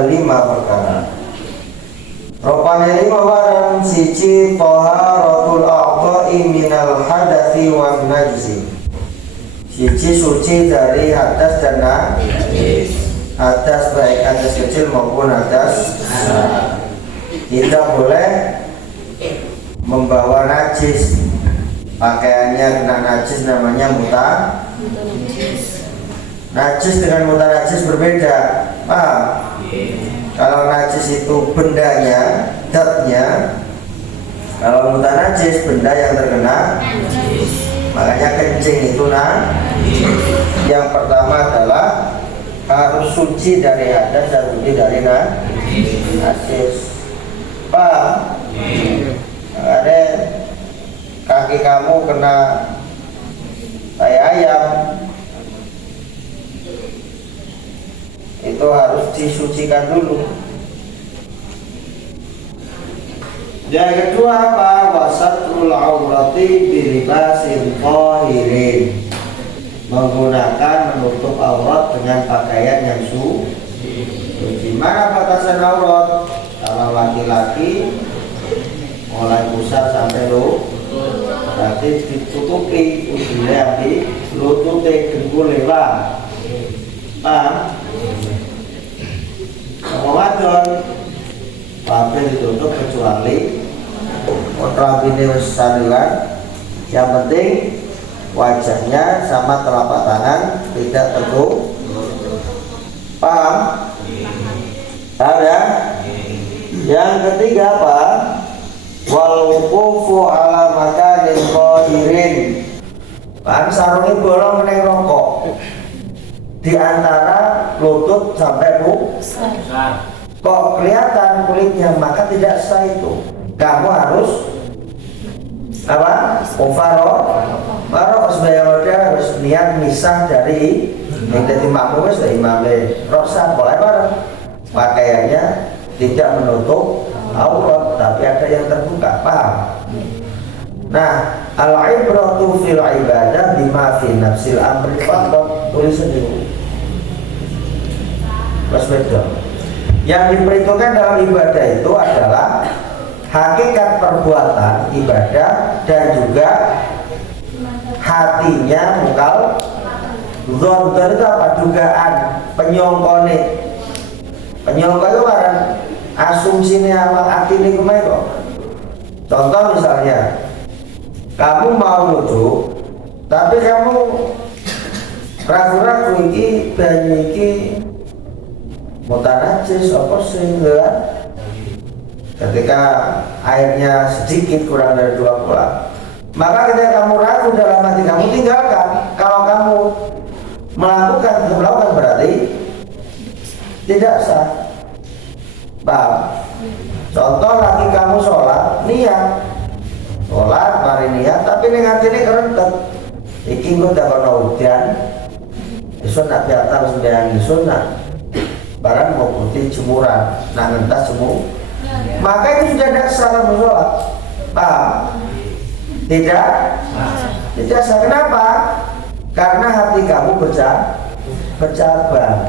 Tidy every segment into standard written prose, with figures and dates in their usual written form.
ada 5 perkara. Rupanya 5 barang. Siji taharatul a'dha'i minal hadathi wan najsi. Siji suci dari hadas dan najis. Hadas baik hadas kecil maupun hadas besar. Tidak boleh membawa najis. Pakaiannya kena najis namanya najis. Najis dengan mutanajis berbeda. Paham? Kalau najis itu bendanya, datnya. Kalau mutanajis benda yang terkena najis. Makanya kencing itu najis. Yang pertama adalah harus suci dari hadas dan suci dari najis. Paham? Ada kaki kamu kena tai ayam, itu harus disucikan dulu. Yang kedua apa? Wasatrul aurati bilibasin tahirin. Menggunakan menutup aurat dengan pakaian yang suci. Mana batasan aurat? Kalau laki-laki mulai pusar sampai berarti ditutupi, ujungnya yang dilututi, dengkul lebar. Paham? Ramadan kabeh ditutup kecuali kontrabine wis sandulan. Yang penting wajahnya sama telapak tangan tidak tertutup. Paham? Paham ya? Yang ketiga apa? Wal wuqufu ala makanin qahirin. Kan sarunge bolong ning rokok. Di antara lutut sampai pusar. Kok kelihatan kulitnya, maka tidak sah itu. Kamu harus apa? Baru sebagai roda harus niat misah dari yang jadi makmum dari imamnya. Rosa boleh bareng. Pakaiannya tidak menutup aurat, tapi ada yang terbuka. Paham? Nah, al-ibratu fil ibadah bima fi nafsil amri faqat. Tulis sendiri. Yang diperhitungkan dalam ibadah itu adalah hakikat perbuatan ibadah dan juga hatinya mukal. Dzon itu apa? Dugaan, penyongkone. Penyongkone itu kan asumsinya awal atine kumaha kok. Contoh misalnya, kamu mau wudu, tapi kamu ragu-ragu iki banyu iki mutanajis apa sih kan? Ketika airnya sedikit kurang dari 2 kolam, maka ketika kamu ragu dalam hati kamu, tinggalkan. Kalau kamu melakukan berarti tidak sah. Paham? Contoh lagi kamu sholat, niat sholat, mari niat, tapi ini hati ini kerentet. Iki gue dapat ujian, sunat biata sudah yang sunat. Barang mau putih jemuran, nah ngentas jemur. Maka itu sudah tidak sah kamu sholat. Paham? Tidak sah. Kenapa? Karena hati kamu bercabang,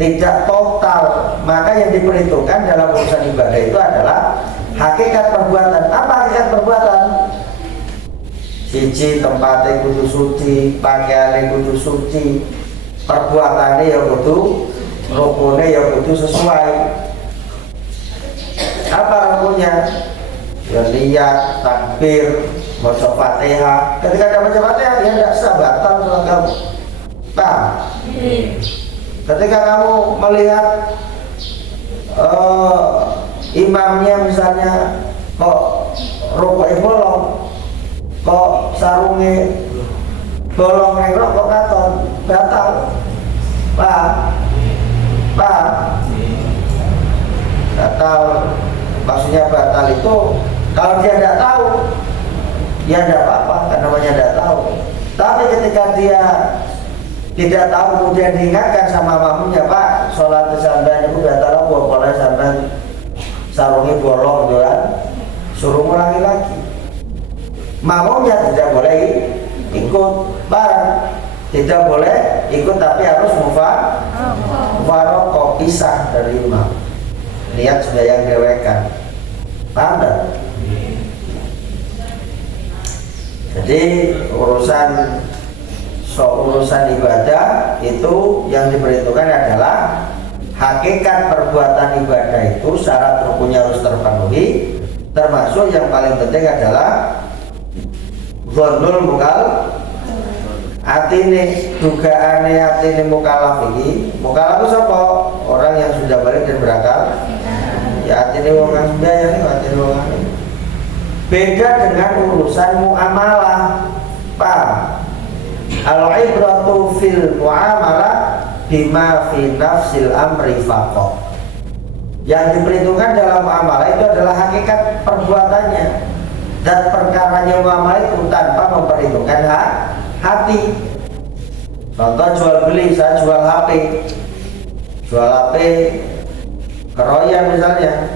tidak total. Maka yang diperhitungkan dalam urusan ibadah itu adalah hakikat perbuatan. Apa hakikat perbuatan? Siji tempatnya kudu suci, pakaiannya kudu suci, perbuatannya ya kudu, rukunnya ya kudu sesuai. Apa rukunnya? Ya niat, takbir, baca Fatihah. Ketika ada baca Fatihah, dia tidak sah, batal sholat kamu. Paham? Ketika kamu melihat imamnya misalnya kok rokoknya bolong, kok sarungnya bolong, nengok kok katon, batal. Paham? Batal. Maksudnya batal itu kalau dia tidak tahu, ya tidak apa-apa, karena namanya tidak tahu. Tapi ketika dia tidak tahu kemudian diingatkan sama makmumnya, Pak, sholat sampean itu batal, boleh sampean sarungnya bolong, gitu kan? Suruh ulangi lagi. Makmumnya tidak boleh ikut bareng. tidak boleh ikut, tapi harus mufaroqah, pisah dari imam. Niat sudah yang dewekan. Paham tak? Jadi urusan ibadah itu yang diperhitungkan adalah hakikat perbuatan ibadah itu syarat rukunnya harus terpenuhi, termasuk yang paling penting adalah dzannul mukal atine, dugaane atine mukallaf iki. Mukallaf itu siapa? Orang yang sudah balik dan berakal. Ya atine wong kang sembahyang iki atine wong ini. Beda dengan urusan muamalah. Paham? Al-ibratu fil muamalah bima fi nafsil amri faqat. Yang diperhitungkan dalam muamalah itu adalah hakikat perbuatannya, dan perkaranya muamalah itu tanpa memperhitungkan hati. Contoh jual beli, saya jual HP keroyan misalnya.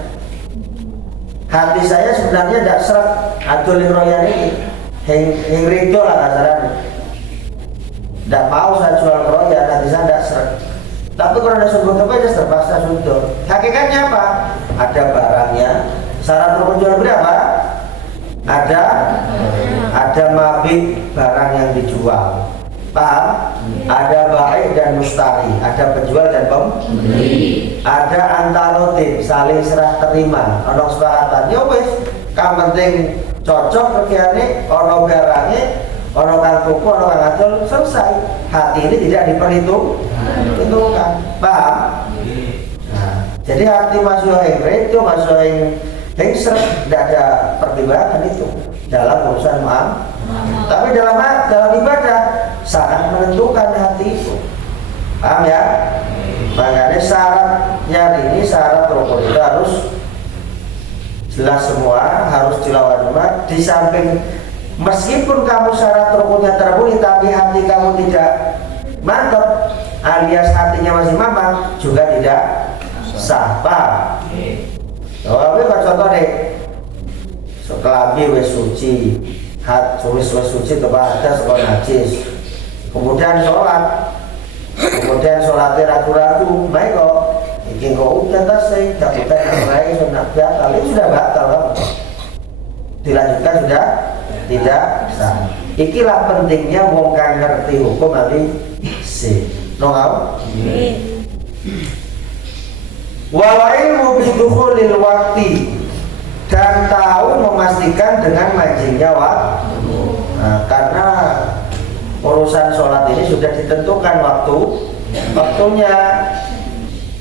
Hati saya sebenarnya tidak seret adol royan ini, yang rido lah kasarannya. Tidak mau saya jual keroyan, hati saya tidak seret. Tapi kalau ada sungguh aja terpaksa sudah. Hakikatnya apa? Ada barangnya. Syarat rukun jual beli apa? Ada mabik, barang yang dijual. Paham? Ada baik dan mustari, ada penjual dan pembeli. Ada antarotin, saling serah terima, ono sepakatan. Ya wis, kang penting cocok kegiane, ono barangnya, ono kang tuku, ono kang adol, selesai. Hati ini tidak diperhitungkan. Paham? Nah, jadi hati masuk yang itu, masuk yang seret, tidak ada pertimbangan itu dalam urusan muamalah. Tapi dalam ibadah sangat menentukan hati itu. Paham ya? Makanya syaratnya ini, syarat rukun itu harus jelas semua, harus dilawan. Di samping meskipun kamu syarat rukunnya terpenuhi, tapi hati kamu tidak mantap, alias hatinya masih mamang, juga tidak sah. Paham? Tapi contoh deh, sekelabi wis suci, wis suci tempat ada sekolah najis, kemudian sholatnya ragu-ragu, baik kok iki kok udah tasik, daputan yang sunnah batal, itu sudah batal kan? Dilanjutkan sudah tidak sah. Ikilah pentingnya wong kang ngerti hukum ali si nongau. Wa ilmu bidukhulil waktu, dan tahu memastikan dengan majingnya waktu. Nah, karena urusan sholat ini sudah ditentukan waktunya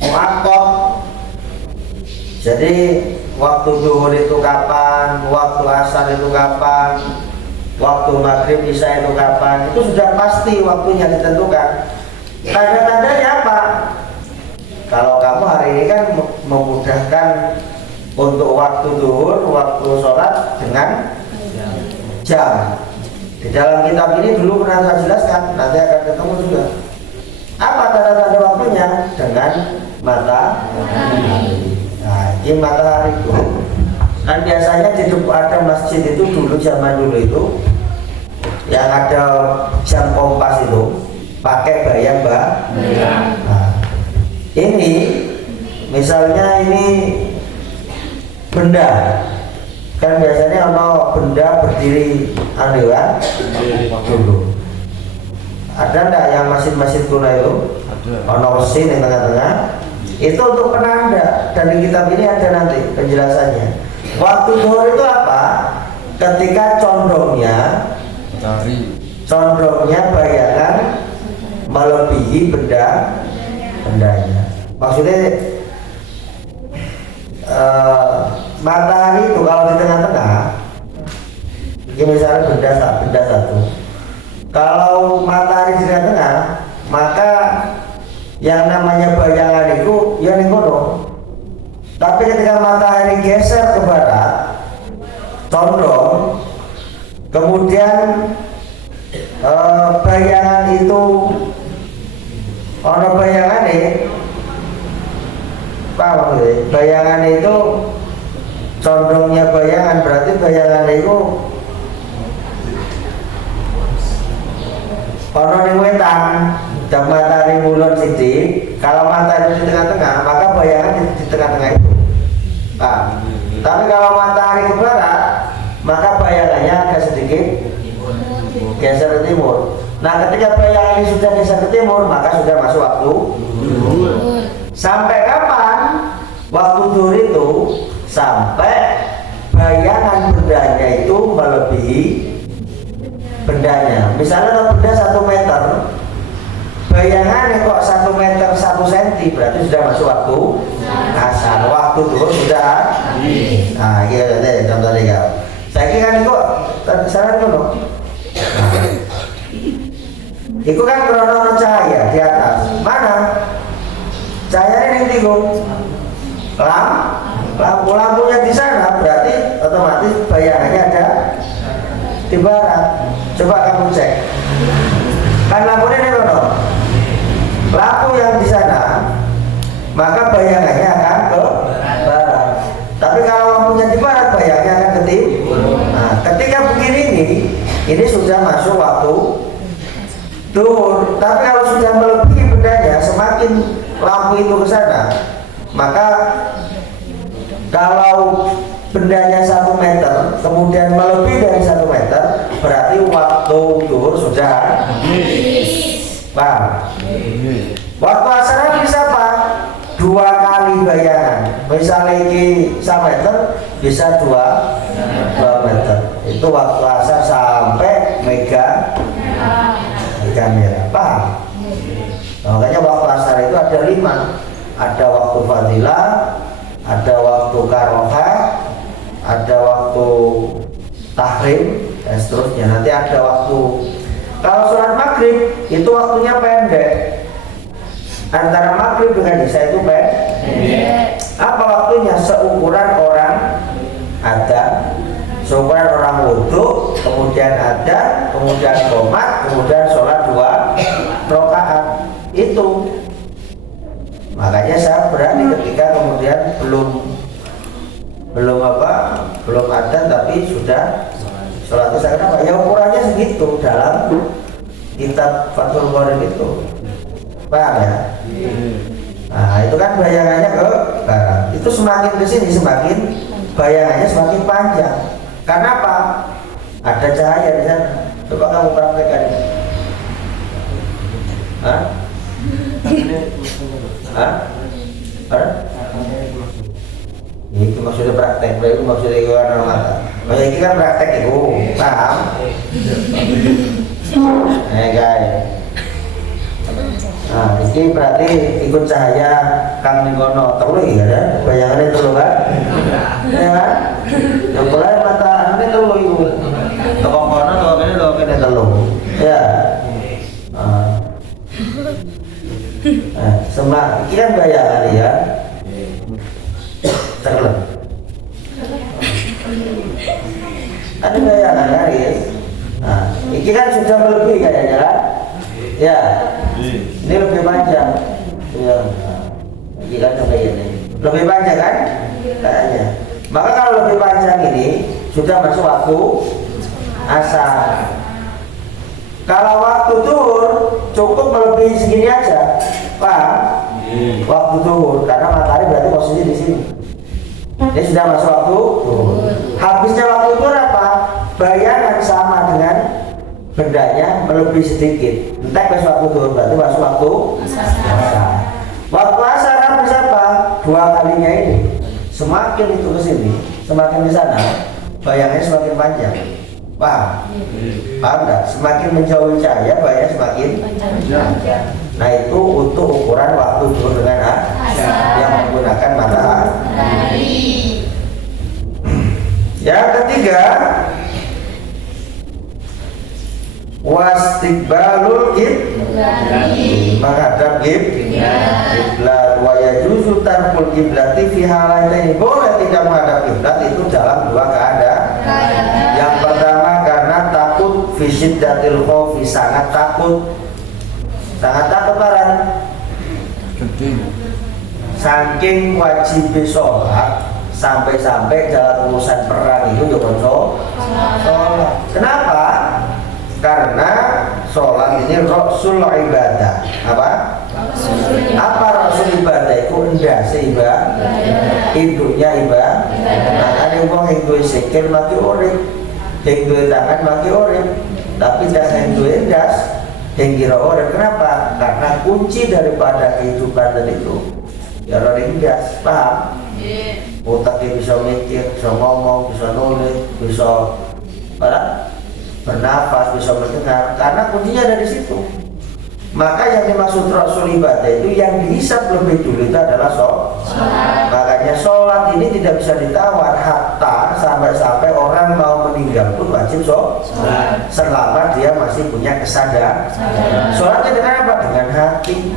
muakkad. Jadi waktu zuhur itu kapan, waktu asar itu kapan, waktu maghrib isya itu kapan, itu sudah pasti waktunya ditentukan. Tanda-tandanya apa? Kalau kamu hari ini kan memudahkan untuk waktu zuhur, waktu sholat dengan jam. Di dalam kitab ini dulu pernah saya jelaskan, nanti akan ketemu juga. Apa tanda-tanda waktunya? Dengan matahari. Nah, ini matahari itu. Kan biasanya di ada masjid itu dulu, zaman dulu itu yang ada jam kompas itu pakai bayang, Mbak. Nah, ini misalnya ini benda, kan biasanya ono benda berdiri andewan dulu. Ada enggak yang masjid-masjid kuno itu? Ono mesin yang tengah-tengah. Itu untuk penanda, dan di kitab ini ada nanti penjelasannya. Waktu zuhur itu apa? Ketika condongnya bayangan melebihi bendanya. Maksudnya matahari itu kalau di tengah-tengah, ini misalnya benda satu. Kalau matahari di tengah-tengah, maka yang namanya bayangan itu ya ngono. Tapi ketika matahari geser ke barat, condong, kemudian bayangan itu ono bayangan paham ya? Bayangan itu condongnya bayangan, berarti bayangan itu ono ning wetan, jam matahari mulon sithik, kalau matahari di tengah-tengah, maka bayangan di tengah-tengah itu. Nah, tapi kalau matahari ke barat, maka bayangannya agak sedikit geser ke timur. Nah, ketika bayangan ini sudah geser ke timur, maka sudah masuk waktu zuhur. Sampai kapan waktu zuhur itu? Sampai bayangan bendanya itu melebihi bendanya. Misalnya benda 1 meter, bayangannya kok 1 meter 1 senti, berarti sudah masuk waktu asar. Waktu zuhur sudah. Nah, gitu deh contohnya ya. Saya kira kan kok saran dulu. Itu kan krono cahaya di atas. Mana? Cahayanya ini tigo. Lampunya di sana, berarti otomatis bayangannya ada di barat. Coba kamu cek. Kan lampunya ini krono. Lampu yang di sana, maka bayangannya akan ke barat. Tapi kalau lampunya di barat, bayangannya akan ke timur. Nah, ketika begini ini sudah masuk waktu zuhur. Tapi kalau sudah melebihi bendanya, semakin lampu itu ke sana, maka kalau bendanya 1 meter, kemudian melebihi dari 1 meter, berarti waktu zuhur sudah habis. Paham? Waktu asar bisa apa? 2 kali bayangan. Misalnya ini 1 meter, bisa 2 meter. Itu waktu asar sampai mega merah. Paham? Makanya waktu asar itu ada 5. Ada waktu fadilah, ada waktu karohah, ada waktu tahrim, dan seterusnya. Nanti ada waktu. Kalau sholat maghrib itu waktunya pendek. Antara maghrib dengan isya itu pendek. Apa waktunya? Seukuran orang ada, seukuran orang wudhu, kemudian ada, kemudian qomat, kemudian sholat 2 rakaat. Itu. Makanya saya berani ketika kemudian belum ada tapi sudah sholat isya. Kenapa? Ya ukurannya segitu dalam kitab Fathul Qorib itu. Paham ya? Nah, itu kan bayangannya ke barat. Itu semakin ke sini semakin bayangannya semakin panjang. Karena apa? Ada cahaya di sana. Coba kamu praktekkan. Hah? Hah? Itu maksudnya praktek, itu maksudnya keluar mata. Maksudnya ini kan praktek itu, paham? Guys. Nah, ini berarti ikut cahaya Kang Nikono terus ya, bayangannya terus kan? Ya kan? Yang mulai mata ini terus itu, tokong kono, tokong ini terus. Ya. Semak, ini kan bayangan ya. Terus. Ada bayangan garis. Nah, ini kan sudah melebihi kayaknya kan? Ya. Ini lebih panjang. Ya. Ini kan sampai ini. Lebih panjang kan? Kayaknya. Maka kalau lebih panjang ini sudah masuk waktu asar. Kalau waktu zuhur cukup melebihi segini aja. Paham? Waktu zuhur karena matahari berarti posisi di sini. Ini sudah masuk waktu zuhur. Habisnya waktu zuhur apa? Bayangan sama dengan bendanya melebihi sedikit. Entah pas waktu zuhur berarti masuk waktu asar. Waktu asar habis apa? 2 kalinya ini. Semakin itu ke sini, semakin di sana, bayangannya semakin panjang. Paham? Paham enggak? Semakin menjauhi cahaya, bayangannya semakin panjang. Nah, itu untuk ukuran waktu zuhur dengan yang menggunakan matahari. Yang ketiga, wastiqbalul menghadap kiblat. Wa yajuzu tarkul kiblati fi halatain. Boleh tidak menghadap kiblat itu dalam 2 keadaan. Yang pertama karena takut fi syiddatil khaufi, sangat takut parah. Saking wajib sholat sampai dalam urusan perang itu ya sholat. Kenapa? Karena sholat ini rasul ibadah. Apa? Apa rasul ibadah? Itu endase ibadah, induknya ibadah. Makanya wong yang duwe sikil mati urip, yang duwe tangan mati urip, tapi jangan yang duwe endas yang kira urip. Kenapa? Karena kunci daripada kehidupan tadi itu ya orang endas, paham? Otaknya bisa mikir, bisa ngomong, bisa nulis, bisa bernafas, bisa mendengar, karena kuncinya ada di situ. Maka yang dimaksud rasul ibadah itu yang dihisab lebih dulu itu adalah sholat. Makanya sholat ini tidak bisa ditawar, hatta sampai orang mau meninggal pun wajib sholat selama dia masih punya kesadaran. Sholatnya dengan apa? Dengan hati.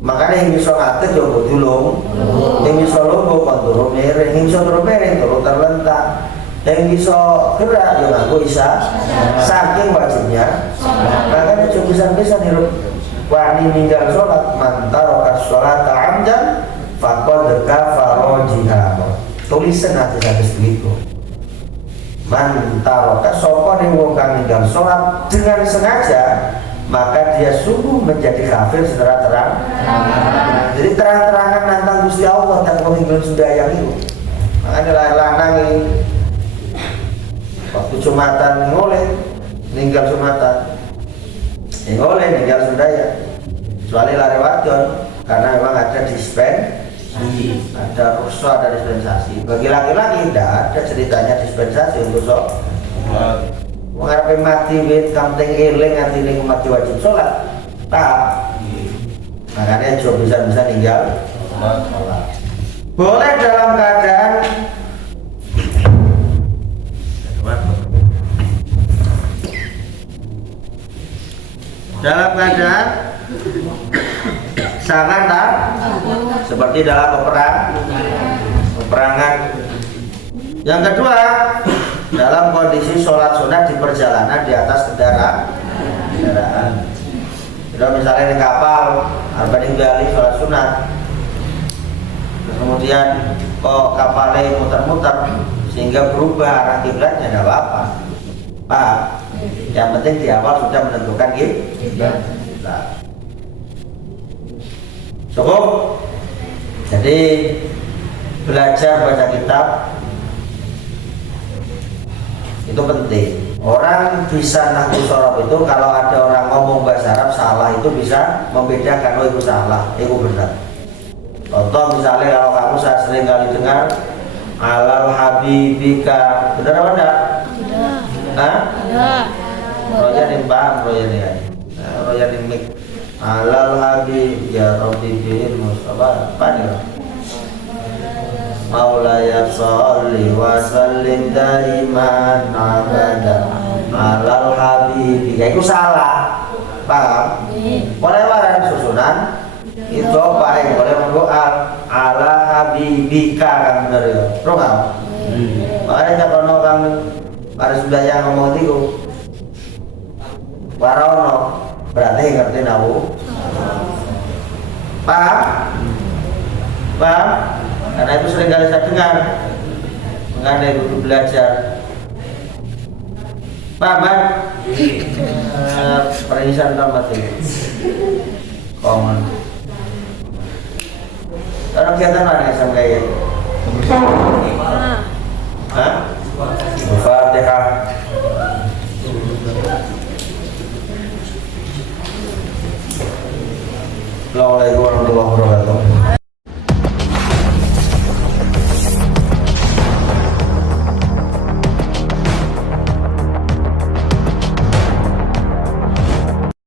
Makanya yang bisa ngatet coba tulung, yang bisa logo konturu mereng, yang bisa turun mereng turun terlentak, yang bisa gerak yang aku bisa saking wajibnya. Makanya coba bisa niru wani ninggal sholat mantarokas sholat ta'amjan fakod kafaro jihad. Tulisan hati-hati begitu. Mantarokas sopo nih wong kang ninggal sholat dengan sengaja, maka dia sungguh menjadi kafir secara terang. Jadi terang-terangan nantang Gusti Allah dan pemimpin sembahyang itu. Makanya lanang ini waktu Jumatan ngoleh ninggal Jumatan, ngoleh ninggal sembahyang. Kecuali lari wadon, karena memang ada dispensasi, ada rukhsah, ada dispensasi. Bagi laki-laki tidak ada ceritanya dispensasi untuk sholat. Mengharapi mati wit kamteng eling nanti ini mati wajib sholat tak. Makanya juga bisa tinggal sholat. Boleh dalam keadaan sangat tak seperti dalam peperangan. Yang kedua, dalam kondisi sholat sunat di perjalanan di atas kendaraan. Kalau misalnya di kapal, harus tinggali sholat sunat. Kemudian kok kapalnya muter-muter sehingga berubah arah kiblatnya, tidak apa-apa. Paham? Yang penting di awal sudah menentukan kiblat. Cukup. Jadi belajar baca kitab itu penting. Orang bisa nahwu shorof itu kalau ada orang ngomong bahasa Arab salah itu bisa membedakan, oh itu salah, itu benar. Contoh misalnya kalau kamu saya sering kali dengar alal habibika, benar apa enggak? Tidak. Hah? Tidak. Roya nih paham, roya nih ya. Roya nih mik. Alal habib ya Rabbi bil Mustafa, apa nih? Maulaya sholli wa sallim daiman abada alal habibi. Ya itu salah, paham? Boleh waran susunan itu apa yang boleh mendoa ala habibika kan bener ya, roh kan? Makanya kalau kang harus sudah yang ngomong itu warono berarti ngerti nawu, paham? Paham? Karena itu sering kali saya dengar mengenai butuh belajar. Paham kan? Perisan tamat ini kongon orang kegiatan mana yang sampai ya? Hah? Al-Fatihah. Assalamualaikum warahmatullahi wabarakatuh.